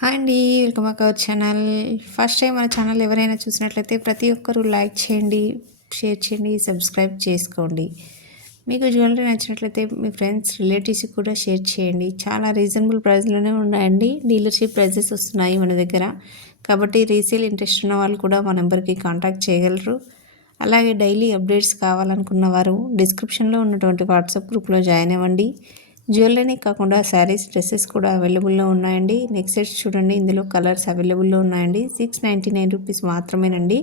Hi అండి. Welcome back our channel. First time మన channel ఎవరైనా చూసినట్లయితే ప్రతి ఒక్కరూ లైక్ చేయండి, షేర్ చేయండి, సబ్స్క్రైబ్ చేసుకోండి. మీకు జ్యువెలరీ నచ్చినట్లయితే మీ ఫ్రెండ్స్, రిలేటివ్స్కి కూడా షేర్ చేయండి. చాలా రీజనబుల్ ప్రైస్లోనే ఉన్నాయండి. డీలర్షిప్ ప్రైజెస్ వస్తున్నాయి మన దగ్గర. కాబట్టి రీసేల్ ఇంట్రెస్ట్ ఉన్న వాళ్ళు కూడా మా నెంబర్కి కాంటాక్ట్ చేయగలరు. అలాగే డైలీ అప్డేట్స్ కావాలనుకున్న వారు డిస్క్రిప్షన్లో ఉన్నటువంటి వాట్సాప్ గ్రూప్లో జాయిన్ అవ్వండి. జ్యువెలరీ కాకుండా శారీస్, డ్రెస్సెస్ కూడా అవైలబుల్లో ఉన్నాయండి. నెక్స్ట్ సెట్స్ చూడండి, ఇందులో కలర్స్ అవైలబుల్లో ఉన్నాయండి. 699 రూపీస్ మాత్రమేనండి.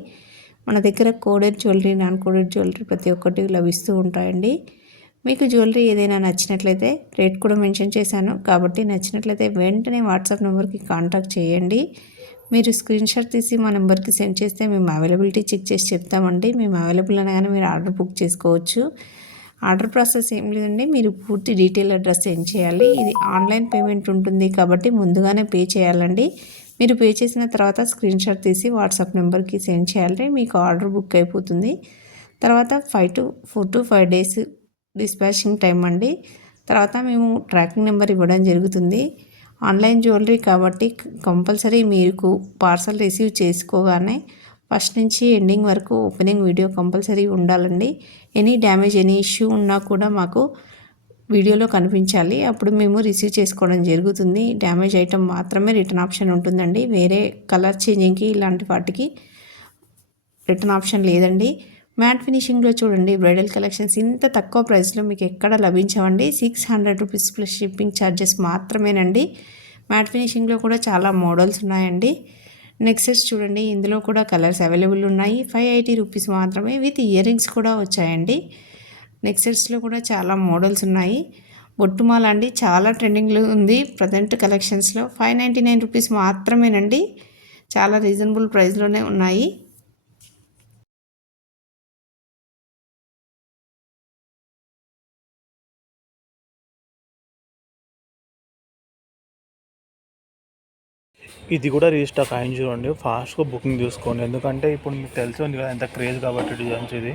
మన దగ్గర coded jewellery, non coded jewellery ప్రతి ఒక్కటి లభిస్తూ ఉంటాయండి. మీకు జ్యువెలరీ ఏదైనా నచ్చినట్లయితే రేట్ కూడా మెన్షన్ చేశాను, కాబట్టి నచ్చినట్లయితే వెంటనే వాట్సాప్ నెంబర్కి కాంటాక్ట్ చేయండి. మీరు స్క్రీన్ షాట్ తీసి మా నెంబర్కి సెండ్ చేస్తే మేము అవైలబిలిటీ చెక్ చేసి చెప్తామండి. మేము అవైలబుల్ అనగానే మీరు ఆర్డర్ బుక్ చేసుకోవచ్చు. ఆర్డర్ ప్రాసెస్ ఏం లేదండి, మీరు పూర్తి డీటెయిల్ అడ్రస్ సెండ్ చేయాలి. ఇది ఆన్లైన్ పేమెంట్ ఉంటుంది కాబట్టి ముందుగానే పే చేయాలండి. మీరు పే చేసిన తర్వాత స్క్రీన్ షాట్ తీసి వాట్సాప్ నెంబర్కి సెండ్ చేయాలి. మీకు ఆర్డర్ బుక్ అయిపోతుంది. తర్వాత 4 to 5 డేస్ డిస్పాచింగ్ టైం అండి. తర్వాత మేము ట్రాకింగ్ నెంబర్ ఇవ్వడం జరుగుతుంది. ఆన్లైన్ జ్యువెలరీ కాబట్టి కంపల్సరీ మీకు పార్సల్ రిసీవ్ చేసుకోగానే ఫస్ట్ నుంచి ఎండింగ్ వరకు ఓపెనింగ్ వీడియో కంపల్సరీ ఉండాలండి. ఎనీ డ్యామేజ్, ఎనీ ఇష్యూ ఉన్నా కూడా మాకు వీడియోలో కనిపించాలి. అప్పుడు మేము రిసీవ్ చేసుకోవడం జరుగుతుంది. డ్యామేజ్ ఐటమ్ మాత్రమే రిటర్న్ ఆప్షన్ ఉంటుందండి. వేరే కలర్ చేంజింగ్కి ఇలాంటి వాటికి రిటర్న్ ఆప్షన్ లేదండి. మ్యాట్ ఫినిషింగ్లో చూడండి, బ్రైడల్ కలెక్షన్స్ ఇంత తక్కువ ప్రైస్లో మీకు ఎక్కడ లభించవండి. 600 రూపీస్ ప్లస్ షిప్పింగ్ ఛార్జెస్ మాత్రమేనండి. మ్యాట్ ఫినిషింగ్లో కూడా చాలా మోడల్స్ ఉన్నాయండి. నెక్స్ట్ సెట్స్ చూడండి, ఇందులో కూడా కలర్స్ అవైలబుల్ ఉన్నాయి. 580 రూపీస్ మాత్రమే, విత్ ఇయర్ రింగ్స్ కూడా వచ్చాయండి. నెక్స్ట్ సెట్స్లో కూడా చాలా మోడల్స్ ఉన్నాయి. బొట్టుమాల అండి, చాలా ట్రెండింగ్లో ఉంది ప్రజెంట్ కలెక్షన్స్లో. 599 రూపీస్ మాత్రమేనండి. చాలా రీజనబుల్ ప్రైస్లోనే ఉన్నాయి. ఇది కూడా రీస్టాక్ అయింది చూడండి. ఫాస్ట్గా బుకింగ్ చూసుకోండి, ఎందుకంటే ఇప్పుడు మీకు తెలిసి ఉంది కదా ఎంత క్రేజ్ కాబట్టి డిజైన్స్ ఇది.